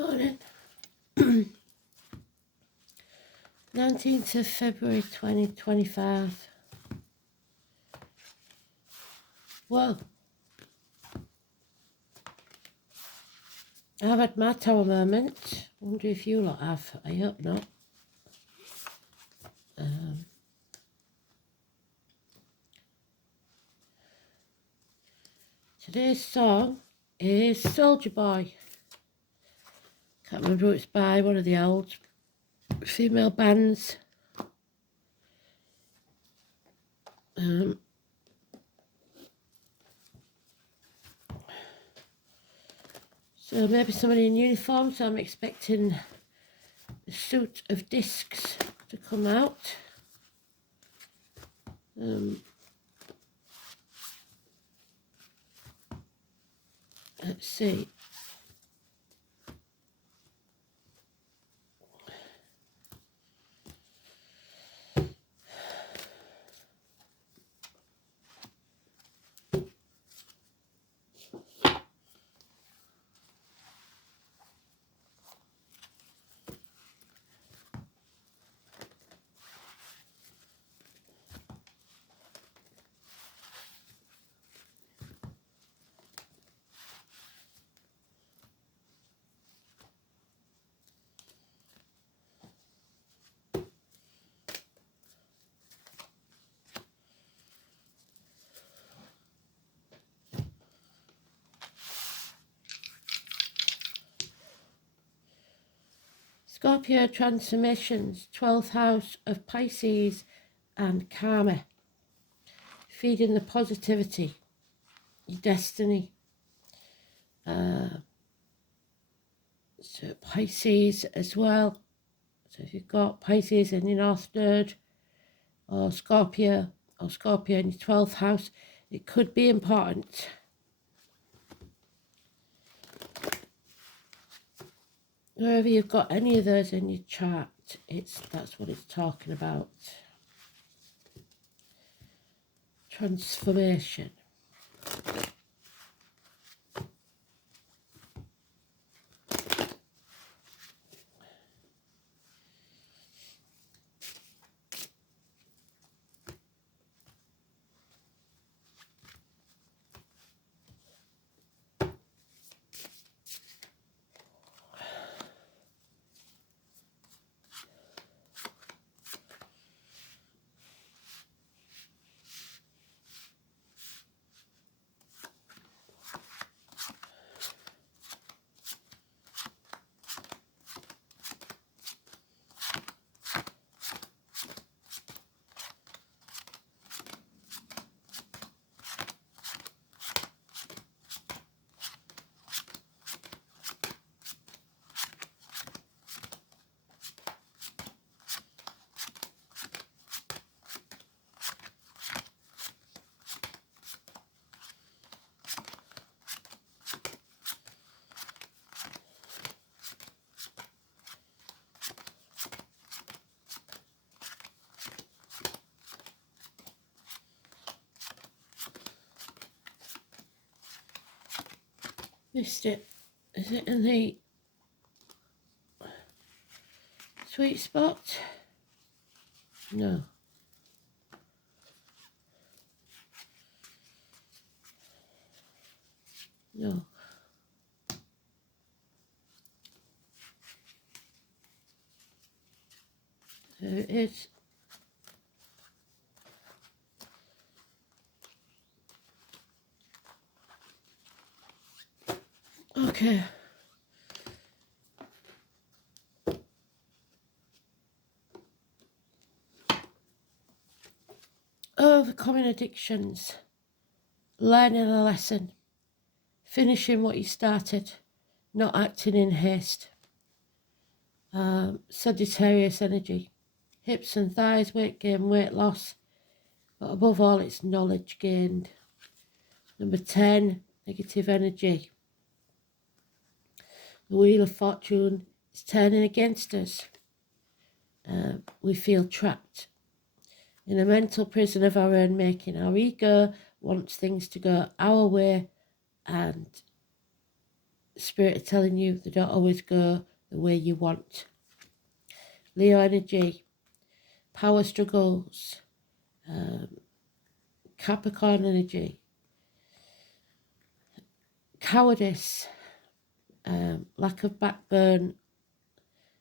Morning. 19th of February 2025. Well, I've had my tower moment. Wonder if you lot have. I hope not. Today's song is Soldier Boy. Can't remember who it's by, one of the old female bands. So maybe somebody in uniform, so I'm expecting a suit of discs to come out. Let's see. Scorpio transformations, 12th house of Pisces and karma. Feeding the positivity, your destiny. So Pisces as well. So if you've got Pisces in your north node, or Scorpio in your 12th house, it could be important. Wherever you've got any of those in your chart, that's what it's talking about. Transformation. Missed it. Is it in the sweet spot? No. No. There it is. Okay. Overcoming addictions. Learning a lesson. Finishing what you started. Not acting in haste. Sagittarius energy. Hips and thighs, weight gain, weight loss. But above all, it's knowledge gained. Number 10, negative energy. The Wheel of Fortune is turning against us. We feel trapped in a mental prison of our own making. Our ego wants things to go our way, and Spirit are telling you they don't always go the way you want. Leo energy, power struggles, Capricorn energy, cowardice, lack of backbone,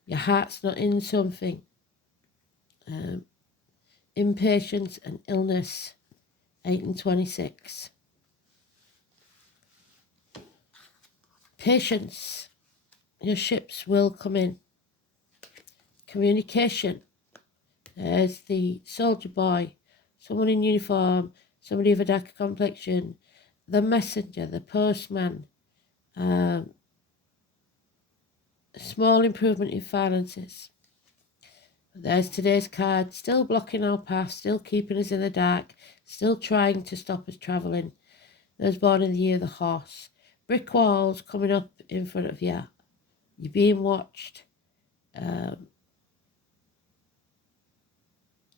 your heart's not in something, impatience and illness, 8 and 26. Patience, your ships will come in. Communication, there's the soldier boy, someone in uniform, somebody of a darker complexion, the messenger, the postman, small improvement in finances. There's today's card, still blocking our path, still keeping us in the dark, still trying to stop us travelling. Those born in the year of the horse. Brick walls coming up in front of you. You're being watched.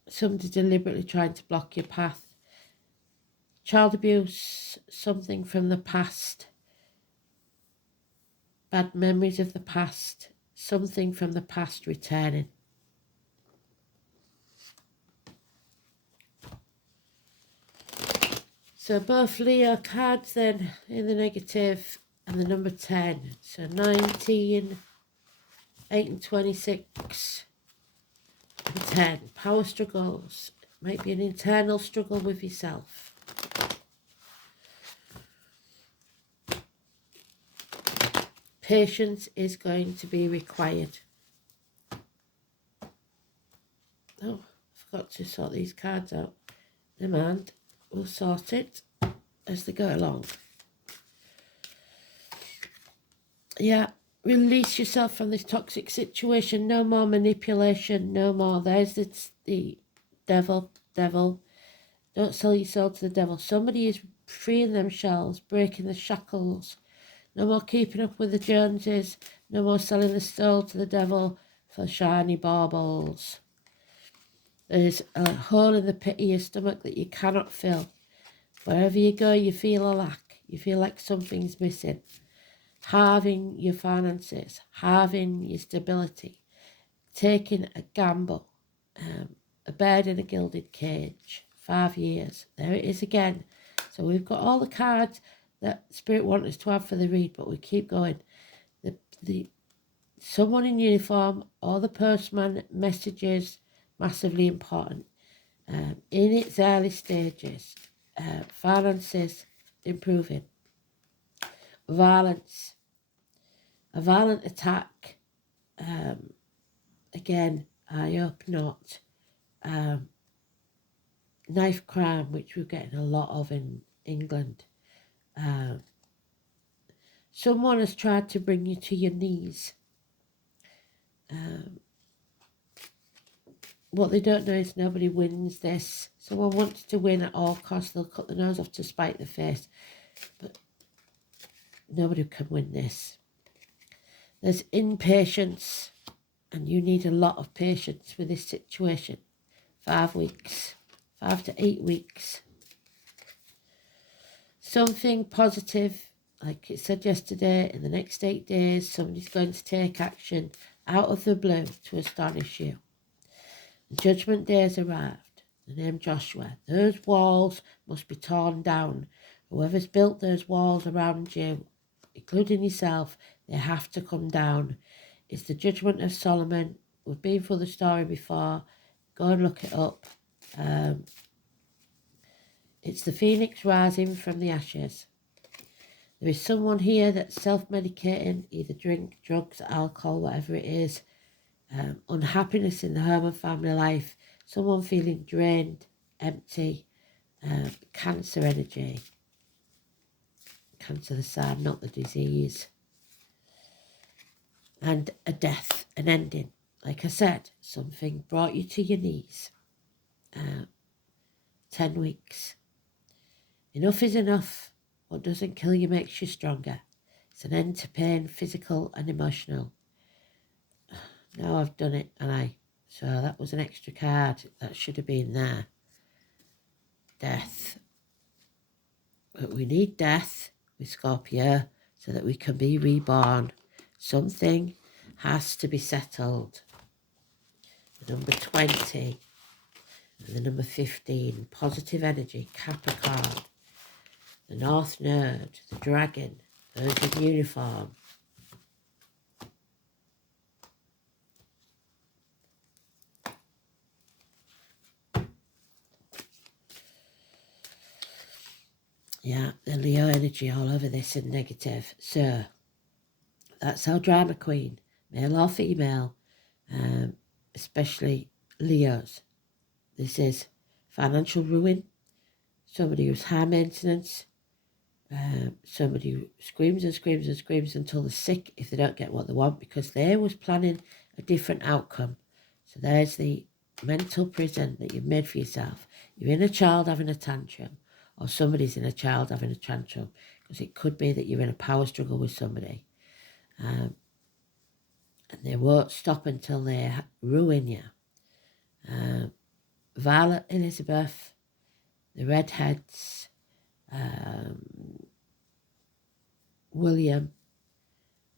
Somebody deliberately trying to block your path. Child abuse, something from the past. Bad memories of the past, something from the past returning. So both Leo cards then in the negative and the number 10. So 19, 8 and 26 and 10. Power struggles. Might be an internal struggle with yourself. Patience is going to be required. Oh, I forgot to sort these cards out. Never mind. We'll sort it as they go along. Yeah, release yourself from this toxic situation. No more manipulation. No more. There's the devil. Don't sell your soul to the devil. Somebody is freeing themselves, breaking the shackles. No more keeping up with the Joneses. No more selling the soul to the devil for shiny baubles. There's a hole in the pit of your stomach that you cannot fill. Wherever you go, you feel a lack. You feel like something's missing. Halving your finances, halving your stability, taking a gamble, a bird in a gilded cage, 5 years. There it is again. So we've got all the cards that Spirit wants us to have for the read, but we keep going. The someone in uniform or the postman messages, massively important. In its early stages, finances improving. Violence, a violent attack, again, I hope not. Knife crime, which we're getting a lot of in England. Someone has tried to bring you to your knees. What they don't know is nobody wins this. Someone wants to win at all costs. They'll cut the nose off to spite the face. But nobody can win this. There's impatience, and you need a lot of patience with this situation. 5 weeks, 5 to 8 weeks. Something positive, like it said yesterday, in the next 8 days, somebody's going to take action out of the blue to astonish you. The judgment day has arrived. The name Joshua. Those walls must be torn down. Whoever's built those walls around you, including yourself, they have to come down. It's the judgment of Solomon. We've been through the story before. Go and look it up. It's the phoenix rising from the ashes. There is someone here that's self-medicating, either drink, drugs, alcohol, whatever it is. Unhappiness in the home and family life. Someone feeling drained, empty. Cancer energy. Cancer the sign, not the disease. And a death, an ending. Like I said, something brought you to your knees. 10 weeks. Enough is enough. What doesn't kill you makes you stronger. It's an end to pain, physical and emotional. Now I've done it, and so that was an extra card. That should have been there. Death. But we need death with Scorpio. so that we can be reborn. Something has to be settled. The number 20 and the number 15, positive energy, Capricorn, the North Node, the Dragon, those in uniform. Yeah, the Leo energy all over this and negative. So, that's our drama queen, male or female, especially Leos. This is financial ruin, somebody who's high maintenance, somebody who screams and screams and screams until they're sick if they don't get what they want because they was planning a different outcome. So there's the mental prison that you've made for yourself. You're in a child having a tantrum, or somebody's in a child having a tantrum, because it could be that you're in a power struggle with somebody. And they won't stop until they ruin you. Violet, Elizabeth, the Redheads, William,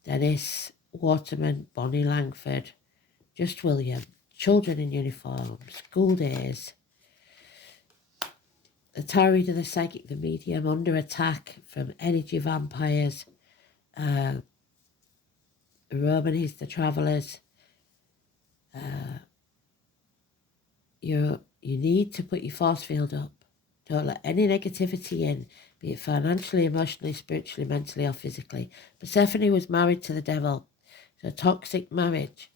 Dennis, Waterman, Bonnie Langford, just William, children in uniform, school days, the tarot reader, the psychic, the medium, under attack from energy vampires, the Romanies, the travellers. You need to put your force field up. Don't let any negativity in, be it financially, emotionally, spiritually, mentally, or physically. Persephone was married to the devil. So toxic marriage.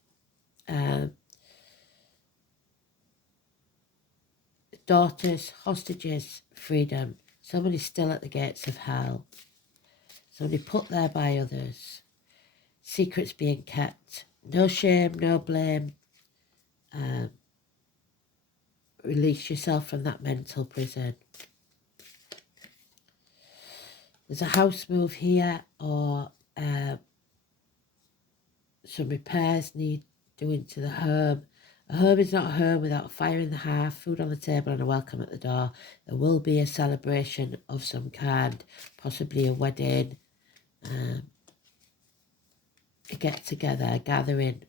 Daughters, hostages, freedom. Somebody's still at the gates of hell. Somebody put there by others. Secrets being kept. No shame, no blame. Release yourself from that mental prison. There's a house move here, or some repairs need doing to the home. A home is not a home without a fire in the hearth, food on the table and a welcome at the door. There will be a celebration of some kind, possibly a wedding, a get-together, a gathering.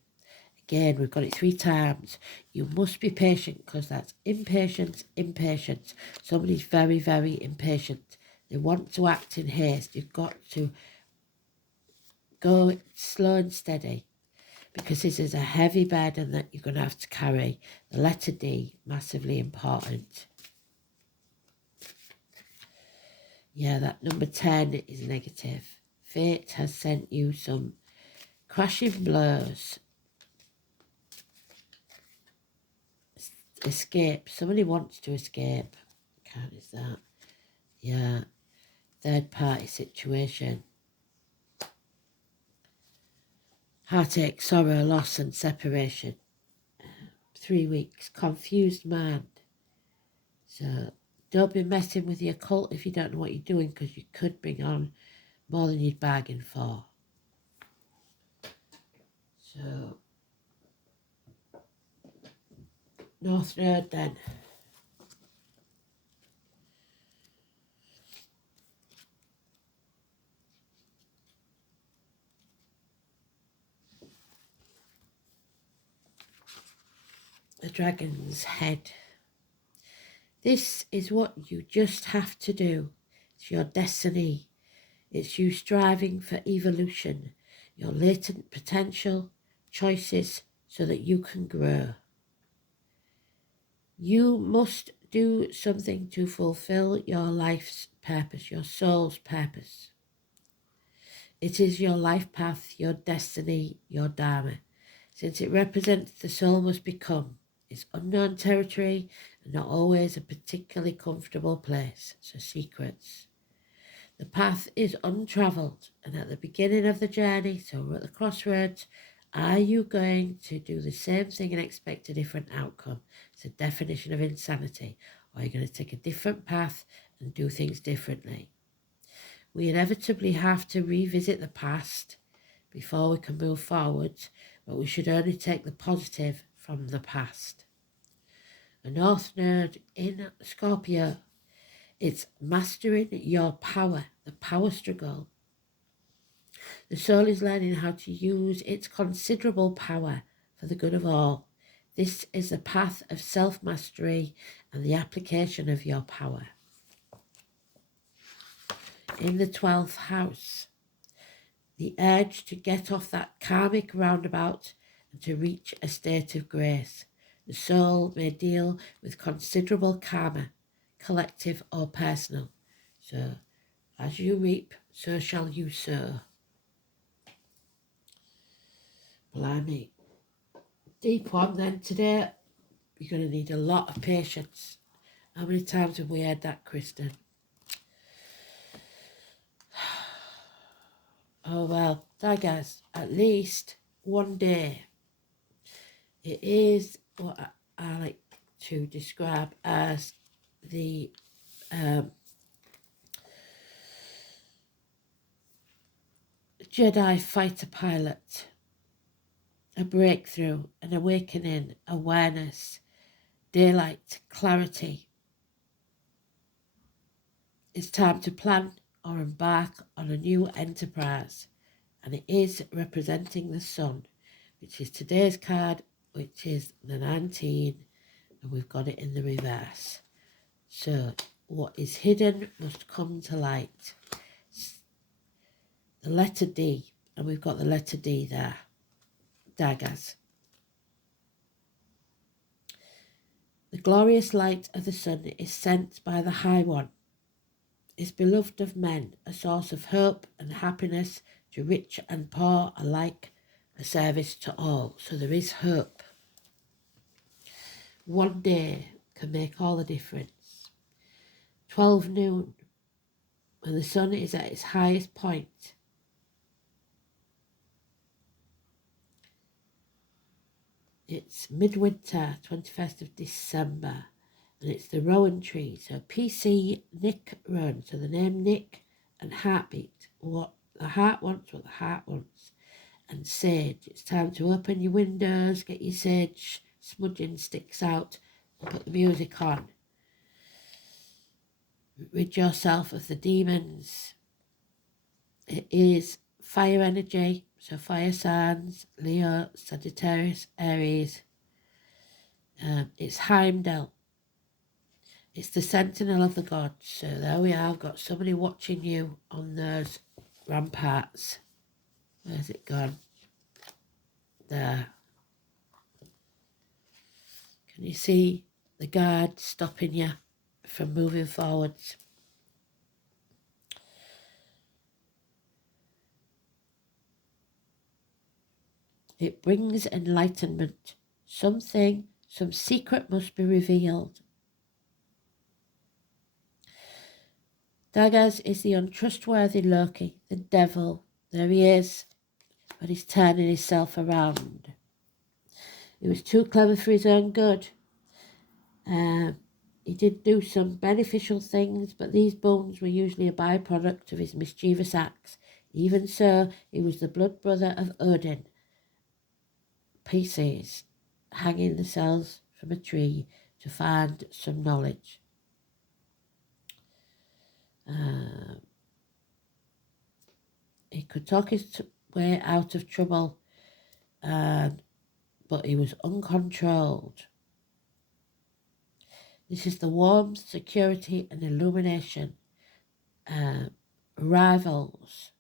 Again, we've got it 3 times. You must be patient because that's impatience, impatience. Somebody's very, very impatient. They want to act in haste. You've got to go slow and steady because this is a heavy burden that you're going to have to carry. The letter D, massively important. Yeah, that number 10 is negative. Fate has sent you some crashing blows. Escape. Somebody wants to escape. What is that? Yeah. Third party situation. Heartache, sorrow, loss and separation. 3 weeks. Confused mind. So don't be messing with the occult if you don't know what you're doing, because you could bring on more than you'd bargained for. So North Node then. The dragon's head. This is what you just have to do. It's your destiny. It's you striving for evolution, your latent potential, choices, so that you can grow. You must do something to fulfill your life's purpose, your soul's purpose. It is your life path, your destiny, your dharma. Since it represents the soul must become, it's unknown territory and not always a particularly comfortable place, so secrets. The path is untravelled, and at the beginning of the journey, so we're at the crossroads, are you going to do the same thing and expect a different outcome? It's a definition of insanity. Or are you going to take a different path and do things differently? We inevitably have to revisit the past before we can move forward, but we should only take the positive from the past. A North Node in Scorpio. It's mastering your power, the power struggle. The soul is learning how to use its considerable power for the good of all. This is the path of self-mastery and the application of your power. In the 12th house, the urge to get off that karmic roundabout and to reach a state of grace. The soul may deal with considerable karma, collective or personal. So, as you reap, so shall you sow. Blimey. Deep one then today. You're going to need a lot of patience. How many times have we heard that, Kristen? Oh well, daggers, at least one day. It is what I like to describe as the Jedi fighter pilot. A breakthrough, an awakening, awareness, daylight, clarity. It's time to plan or embark on a new enterprise, and it is representing the sun, which is today's card, which is the 19, and we've got it in the reverse. So what is hidden must come to light. The letter D, and we've got the letter D there. Daggers. The glorious light of the sun is sent by the High One, is beloved of men, a source of hope and happiness to rich and poor alike, a service to all. So there is hope. One day can make all the difference. 12 noon, when the sun is at its highest point. It's midwinter, 21st of December, and it's the Rowan tree. So PC Nick Rowan. So the name Nick and heartbeat. What the heart wants, what the heart wants. And sage. It's time to open your windows, get your sage smudging sticks out, and put the music on. Rid yourself of the demons. It is fire energy. So fire signs, Leo, Sagittarius, Aries. It's Heimdall. It's the sentinel of the gods. So there we are. I've got somebody watching you on those ramparts. Where's it gone? There. Can you see the guard stopping you from moving forwards? It brings enlightenment. Some secret must be revealed. Daggers is the untrustworthy Loki, the devil. There he is, but he's turning himself around. He was too clever for his own good. He did do some beneficial things, but these bones were usually a byproduct of his mischievous acts. Even so, he was the blood brother of Odin. Pieces hanging the cells from a tree to find some knowledge. He could talk his way out of trouble, but he was uncontrolled. This is the warmth, security, and illumination. Rivals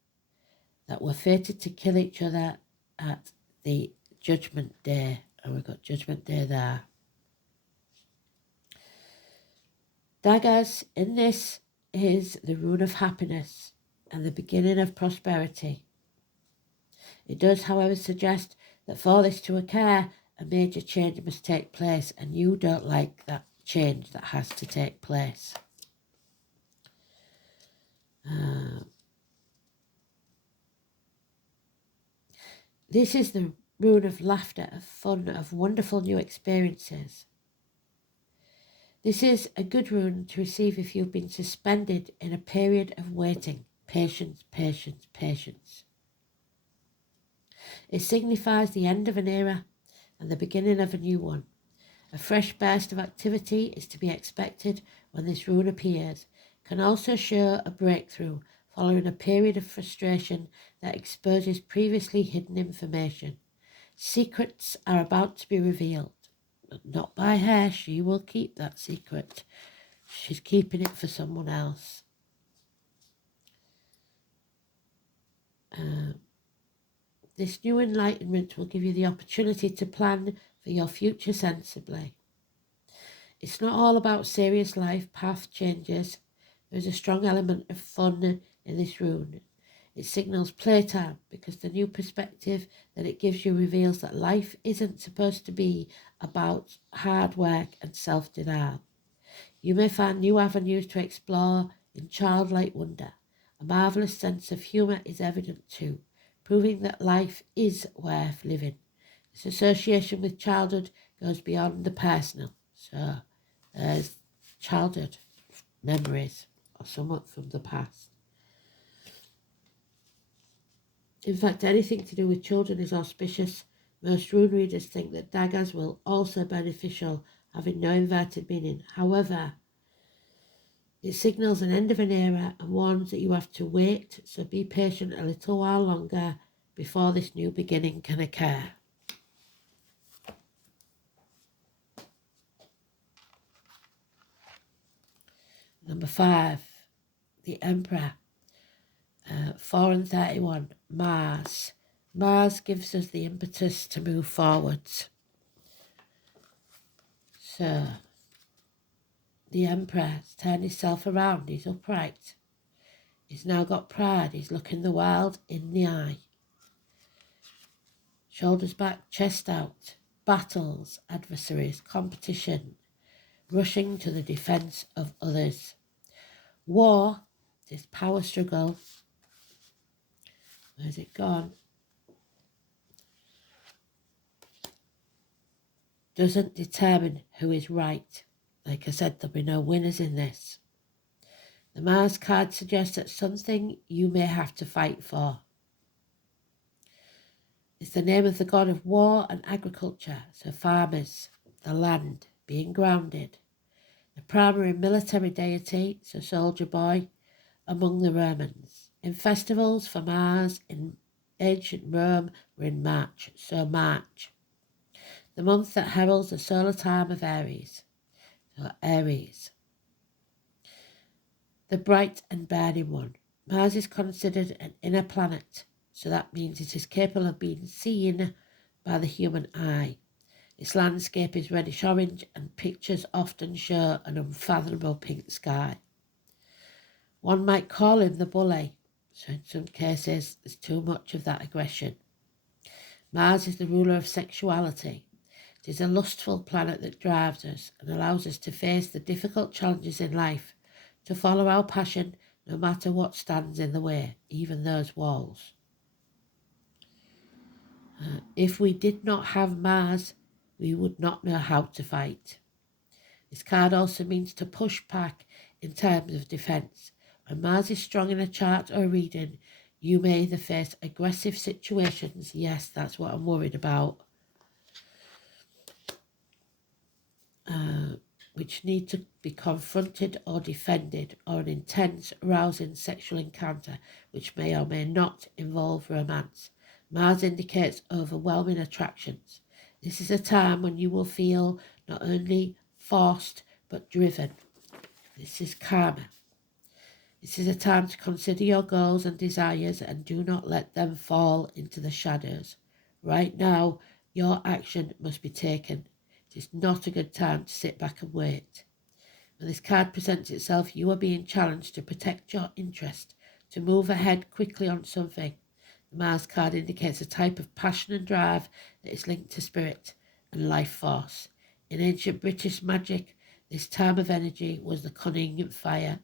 that were fated to kill each other at the Judgment Day. And we've got Judgment Day there. Daggers, in this is the rune of happiness and the beginning of prosperity. It does, however, suggest that for this to occur, a major change must take place, and you don't like that change that has to take place. This is the rune of laughter, of fun, of wonderful new experiences. This is a good rune to receive if you've been suspended in a period of waiting. Patience, patience, patience. It signifies the end of an era and the beginning of a new one. A fresh burst of activity is to be expected when this rune appears. It can also show a breakthrough following a period of frustration that exposes previously hidden information. Secrets are about to be revealed, but not by her. She will keep that secret. She's keeping it for someone else. This new enlightenment will give you the opportunity to plan for your future sensibly. It's not all about serious life path changes. There's a strong element of fun in this rune. It signals playtime because the new perspective that it gives you reveals that life isn't supposed to be about hard work and self-denial. You may find new avenues to explore in childlike wonder. A marvellous sense of humour is evident too, proving that life is worth living. This association with childhood goes beyond the personal. So there's childhood memories or somewhat from the past. In fact, anything to do with children is auspicious. Most rune readers think that daggers will also be beneficial, having no inverted meaning. However, it signals an end of an era and warns that you have to wait, so be patient a little while longer before this new beginning can occur. Number 5, the Emperor. 4 and 31, Mars. Mars gives us the impetus to move forwards. So, the Emperor has turned himself around. He's upright. He's now got pride. He's looking the world in the eye. Shoulders back, chest out. Battles, adversaries, competition. Rushing to the defence of others. War, this power struggle. Where's it gone? Doesn't determine who is right. Like I said, there'll be no winners in this. The Mars card suggests that something you may have to fight for. It's the name of the god of war and agriculture, so farmers, the land, being grounded. The primary military deity, so soldier boy, among the Romans. In festivals for Mars in ancient Rome were in March, so March. The month that heralds the solar time of Aries, so Aries. The bright and burning one. Mars is considered an inner planet, so that means it is capable of being seen by the human eye. Its landscape is reddish-orange and pictures often show an unfathomable pink sky. One might call him the bully, so in some cases there's too much of that aggression. Mars is the ruler of sexuality. It is a lustful planet that drives us and allows us to face the difficult challenges in life, to follow our passion no matter what stands in the way, even those walls. If we did not have Mars, we would not know how to fight. This card also means to push back in terms of defence. When Mars is strong in a chart or a reading, you may either face aggressive situations, yes, that's what I'm worried about, which need to be confronted or defended, or an intense, rousing sexual encounter, which may or may not involve romance. Mars indicates overwhelming attractions. This is a time when you will feel not only forced but driven. This is karma. This is a time to consider your goals and desires and do not let them fall into the shadows. Right now, your action must be taken. It is not a good time to sit back and wait. When this card presents itself, you are being challenged to protect your interest, to move ahead quickly on something. The Mars card indicates a type of passion and drive that is linked to spirit and life force. In ancient British magic, this time of energy was the cunning fire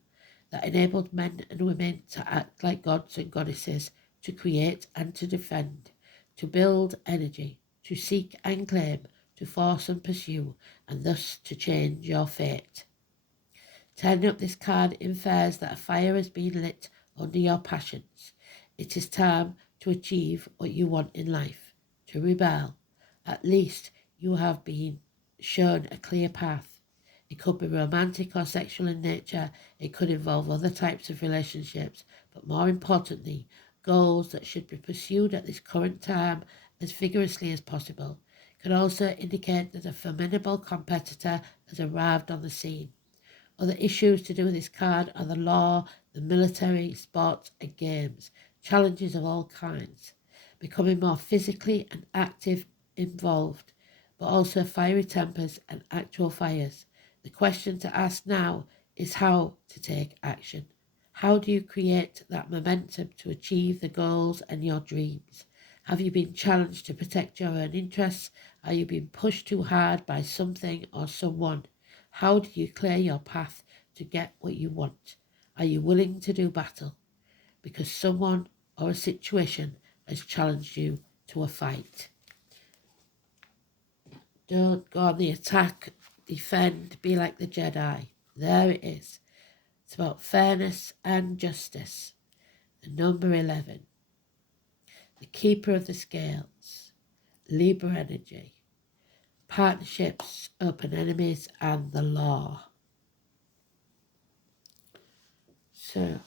that enabled men and women to act like gods and goddesses, to create and to defend, to build energy, to seek and claim, to force and pursue, and thus to change your fate. Turning up this card infers that a fire has been lit under your passions. It is time to achieve what you want in life, to rebel. At least you have been shown a clear path. It could be romantic or sexual in nature. It could involve other types of relationships, but more importantly, goals that should be pursued at this current time as vigorously as possible. It can also indicate that a formidable competitor has arrived on the scene. Other issues to do with this card are the law, the military, sports and games, challenges of all kinds, becoming more physically and active involved, but also fiery tempers and actual fires. The question to ask now is how to take action. How do you create that momentum to achieve the goals and your dreams? Have you been challenged to protect your own interests? Are you being pushed too hard by something or someone? How do you clear your path to get what you want? Are you willing to do battle because someone or a situation has challenged you to a fight? Don't go on the attack, defend, be like the Jedi. There it is. It's about fairness and justice. And number 11, the keeper of the scales, Libra energy, partnerships, open enemies, and the law. So,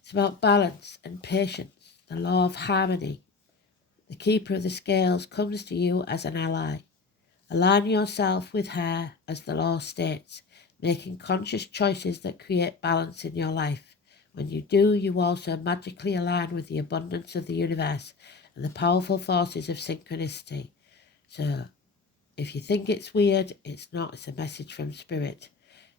it's about balance and patience, the law of harmony. The keeper of the scales comes to you as an ally. Align yourself with her, as the law states, making conscious choices that create balance in your life. When you do, you also magically align with the abundance of the universe and the powerful forces of synchronicity. So, if you think it's weird, it's not. It's a message from Spirit.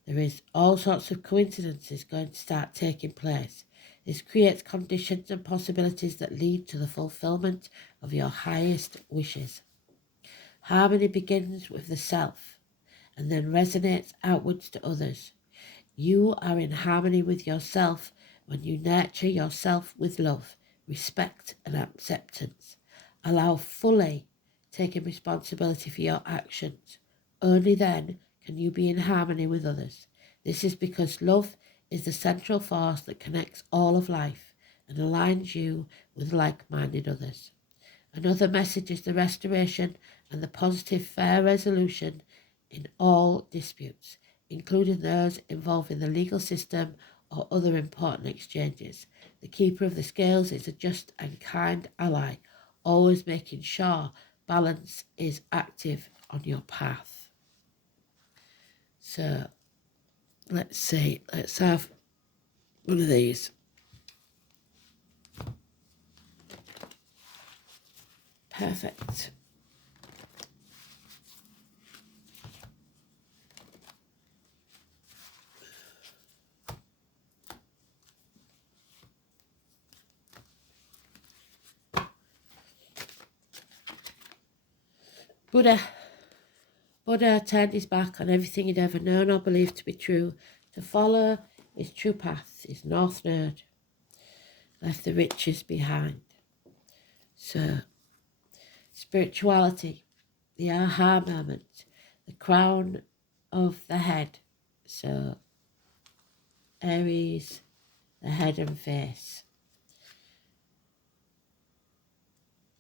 There is all sorts of coincidences going to start taking place. This creates conditions and possibilities that lead to the fulfillment of your highest wishes. Harmony begins with the self and then resonates outwards to others. You are in harmony with yourself when you nurture yourself with love, respect and acceptance. Allow fully taking responsibility for your actions. Only then can you be in harmony with others. This is because love is the central force that connects all of life and aligns you with like-minded others. Another message is the restoration and the positive fair resolution in all disputes, including those involving the legal system or other important exchanges. The keeper of the scales is a just and kind ally, always making sure balance is active on your path. So, let's see, let's have one of these. Perfect. Buddha turned his back on everything he'd ever known or believed to be true to follow his true path, his north node, left the riches behind. So, spirituality, the aha moment, the crown of the head. So, Aries, the head and face.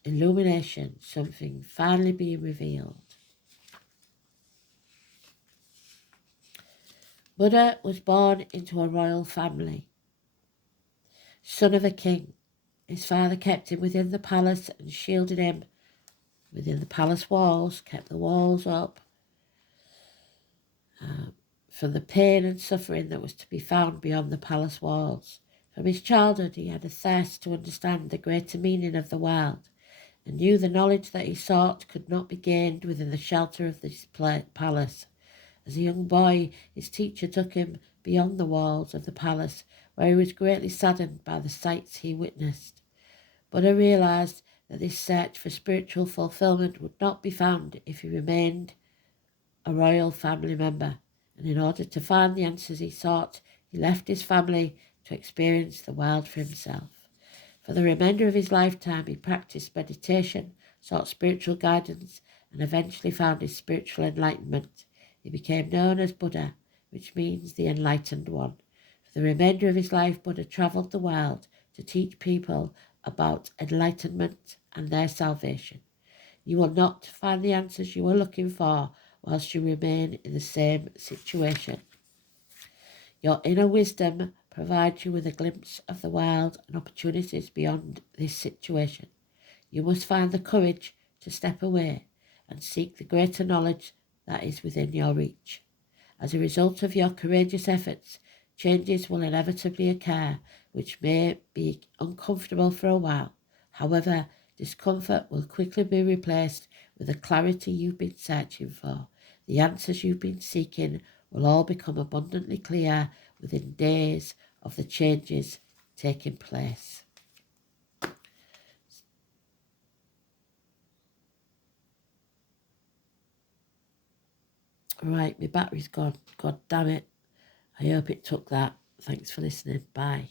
Illumination, something finally being revealed. Buddha was born into a royal family, son of a king. His father kept him within the palace and shielded him within the palace walls, kept the walls up from the pain and suffering that was to be found beyond the palace walls. From his childhood he had a thirst to understand the greater meaning of the world, and knew the knowledge that he sought could not be gained within the shelter of this palace. As a young boy, his teacher took him beyond the walls of the palace, where he was greatly saddened by the sights he witnessed. Buddha realized that this search for spiritual fulfillment would not be found if he remained a royal family member, and in order to find the answers he sought, he left his family to experience the world for himself. For the remainder of his lifetime, he practiced meditation, sought spiritual guidance, and eventually found his spiritual enlightenment. He became known as Buddha, which means the enlightened one. For the remainder of his life, Buddha travelled the world to teach people about enlightenment and their salvation. You will not find the answers you are looking for whilst you remain in the same situation. Your inner wisdom provides you with a glimpse of the world and opportunities beyond this situation. You must find the courage to step away and seek the greater knowledge that is within your reach. As a result of your courageous efforts, changes will inevitably occur, which may be uncomfortable for a while. However, discomfort will quickly be replaced with the clarity you've been searching for. The answers you've been seeking will all become abundantly clear within days of the changes taking place. Right, my battery's gone. God damn it. I hope it took that. Thanks for listening. Bye.